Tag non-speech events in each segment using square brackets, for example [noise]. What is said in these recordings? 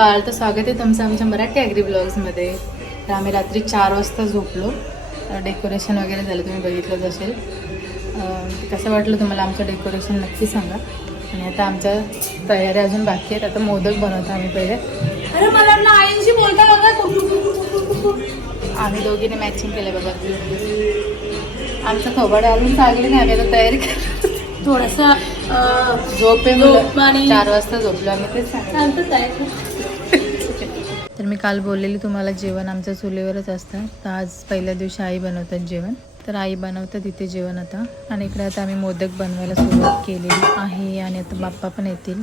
सकाळ तर स्वागत आहे तुमचं आमच्या मराठी ॲग्री ब्लॉग्समध्ये तर आम्ही रात्री चार वाजता झोपलो. डेकोरेशन वगैरे झालं तुम्ही बघितलंच असेल. कसं वाटलं तुम्हाला आमचं डेकोरेशन नक्की सांगा. आणि आता आमच्या तयारी अजून बाकी आहेत. आता मोदक बनवतो आम्ही पहिले. अरे मला आईंशी बोलता बघा. आम्ही दोघीने मॅचिंग केलं बघा. आमचं खबर अजून चांगली नाही आम्ही आता तयारी करतो थोडस झोप आहे चार वाजता झोपलो आम्ही तेच सांगितलं तर मी काल बोललेली तुम्हाला जेवण आमच्या चुलीवरच असतं. तर आज पहिल्या दिवशी आई बनवतात जेवण. तर आई बनवतात इथे जेवण आता. आणि इकडे आता आम्ही मोदक बनवायला सुरुवात केलेली आहे आणि आता बाप्पा पण येतील.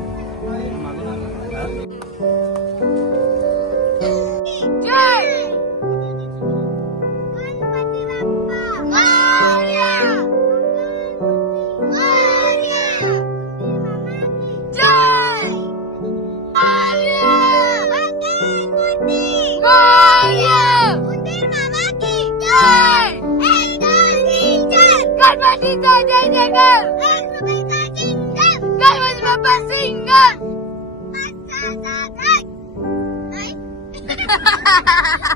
Ha ha ha ha!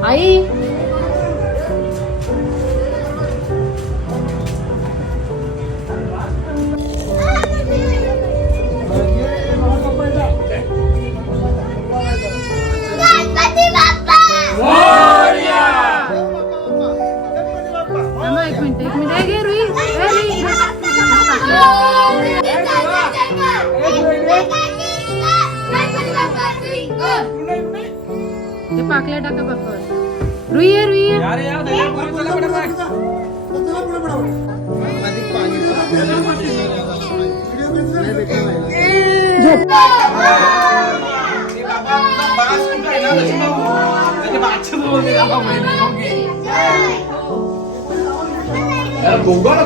आई. एक मिनिट एक मिनिट. ते पाकल्या टाका बाप्पावर रुई रुई गोगाला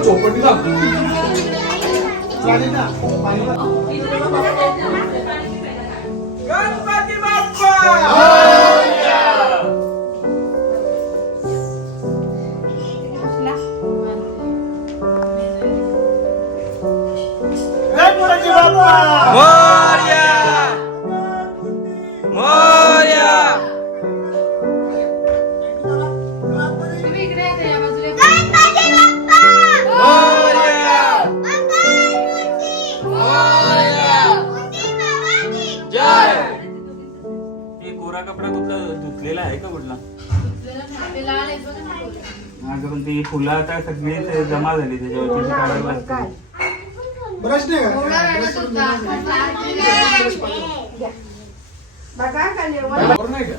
फुलं आता सगळी जमा झाली त्याच्यावरती काढायला ब्रश नाही होता. ब्लोअर नाही. का?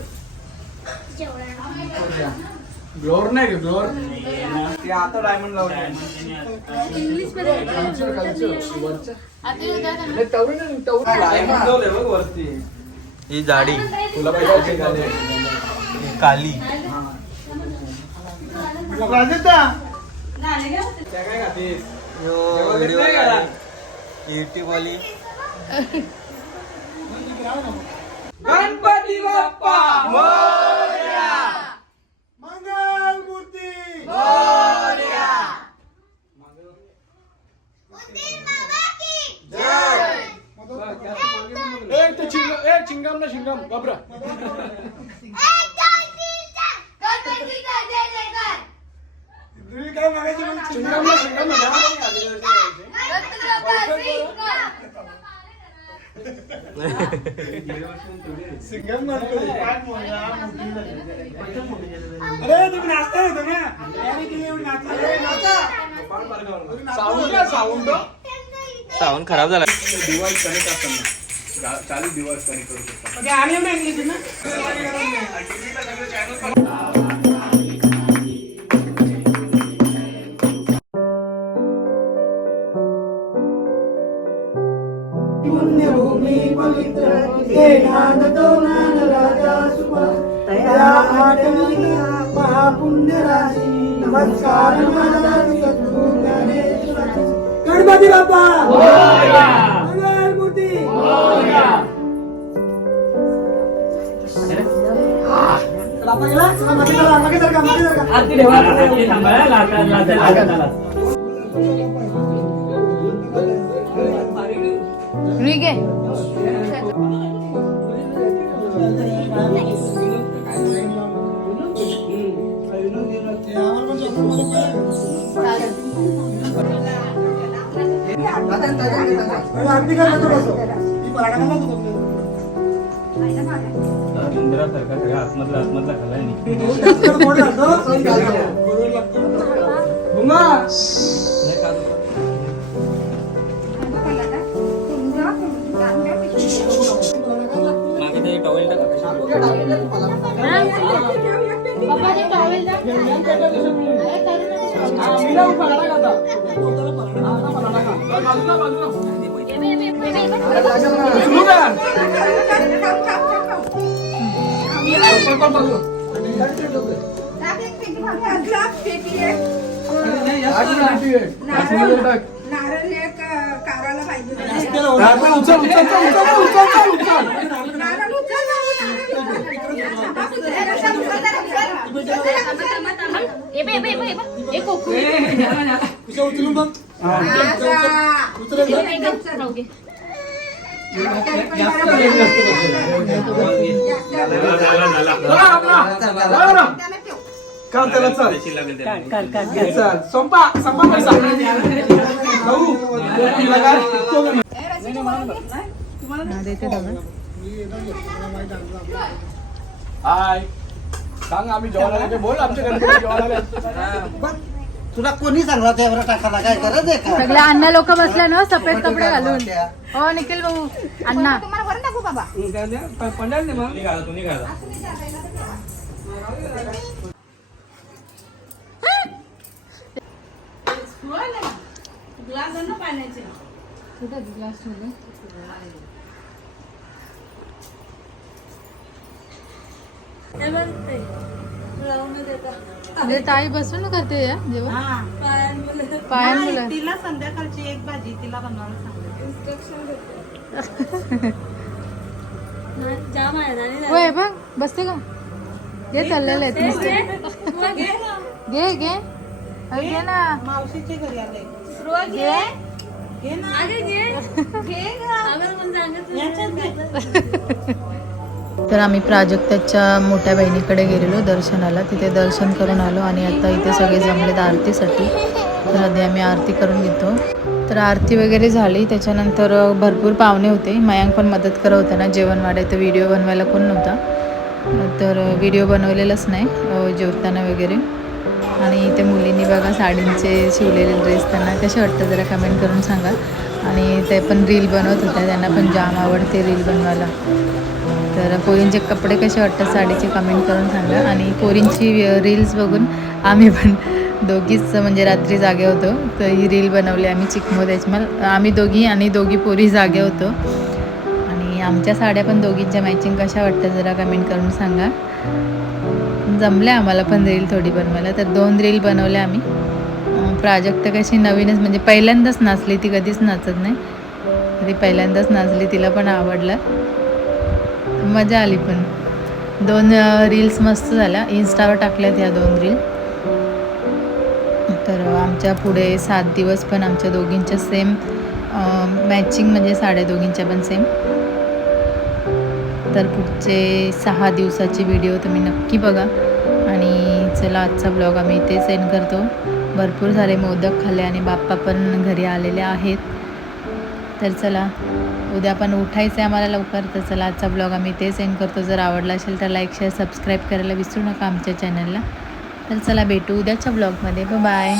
ब्लोअर नाही का ब्लोअर ते आता डायमंड लावलं. Culture culture. नाही, तवरी नाही तवरी डायमंड लावलंय बघ वरती. ही जाडी. तुला पाहिजे झाले ही काली. मोकळा देता काय खातीस? हो, व्हिडिओ वाली गणपती बाप्पा! चिंगम ना शिंगम घबरा. अरे तुम्ही नाचता. Sound sound. साऊंड खराब झाला. डिवाइस कनेक्ट असताना. चालू डिवाइस कनेक्ट करू शकता. आणि महापुण्य राशी नमस्कार माझा सद्गुरू गणपती बाप्पा मंगल मूर्ती बाप्पा गेला? चला, मागे जरा, मागे जरा, मागे जरा. ठीक आहे बसू. मी पराठा खाल्ला होता तुमचा. उंदरासारखा सगळा आतमधला आतमधला खाल्लाय नाही नारळ एक काराला पाहिजे उचल उचल. उचल उचल. उचल उचल नारळ उचल तुझ्या उचलून बघ. उचल एकदा. का त्याला चल पैसे लागेल त्याला. चल संपा संपा पैसा भाऊ, हाय सांग आम्ही जेवायला आले. बोल आमच्या गणपती जेवायला आले. बघ, तुला कोणी सांगला त्यावर टाकायला? काय करत आहे का? सगळे अण्णा लोक बसले ना सफेद कपडे घालून. हो निखिल भाऊ अण्णा. तुम्हाला वरून टाकू बाबा? ग्लास पाण्याचे ते. लावून देता. अरे ताई बसून करते या. पायान मुलं तिला संध्याकाळची एक भाजी तिला बनवायला सांगितलं [laughs] जाम आहे आणि होय बघ बसते का घे चाललेलं आहे नुसते घे घे घे. ना. मावशीचे घरी आले. घे. घे. ना. घे. [laughs] घे घे. [laughs] तर आम्ही प्राजक्ताच्या मोठ्या बहिणीकडे गेलेलो दर्शनाला. तिथे दर्शन करून आलो आणि आता इथे सगळे जमलेत आरतीसाठी. तर आधी आम्ही आरती करून घेतो. तर आरती वगैरे झाली. त्याच्यानंतर भरपूर पाहुणे होते. मयांक पण मदत करत होता ना जेवण वाढायचं. व्हिडिओ बनवायला कोण नव्हता. तर व्हिडिओ बनवलेलाच नाही जेवताना वगैरे. आणि इथे मुलींनी बघा साडींचे शिवलेले ड्रेस त्यांना कसे वाटतं जरा कमेंट करून सांगा. आणि ते पण रील बनवत होत्या त्यांना पण जाम आवडते रील बनवायला. तर पोरींचे कपडे कसे वाटतात साडीचे कमेंट करून सांगा. आणि पोरींची रील्स बघून आम्ही पण दोघीच म्हणजे रात्री जागे होतो. तर ही रील बनवली आम्ही चिकमोद मला आम्ही दोघी आणि दोघी पोरी जागे होतो. आणि आमच्या साड्या पण दोघींच्या मॅचिंग कशा वाटतात जरा कमेंट करून सांगा. जमल्या आम्हाला पण रील थोडी बनवायला. तर दोन रील बनवल्या आम्ही. प्राजक्त कशी नवीनच म्हणजे पहिल्यांदाच नाचली ती कधीच नाचत नाही. ती पहिल्यांदाच नाचली तिला पण आवडलं. मजा आली पण. दोन रील्स मस्त झाल्या. इन्स्टावर टाकल्यात ह्या दोन रील तर आमच्या पुढे सात दिवस पण आमच्या दोघींच्या सेम मॅचिंग म्हणजे साड्या दोघींच्या पण सेम तर पुढचे सहा दिवसाची व्हिडिओ तुम्ही नक्की बघा. आणि चला आजचा ब्लॉग आम्ही इथे सेंड करतो. भरपूर सारे मोदक खाल्ले आणि बाप्पा पण घरी आलेले आहेत. तर चला उद्या पण उठायचं आहे आम्हाला लवकर तर चला आजचा ब्लॉग आम्ही ते सेंड करतो. जर आवडला असेल तर लाईक शेअर सबस्क्राईब करायला विसरू नका आमच्या चॅनलला तर चला भेटू उद्याच्या ब्लॉगमध्ये बाय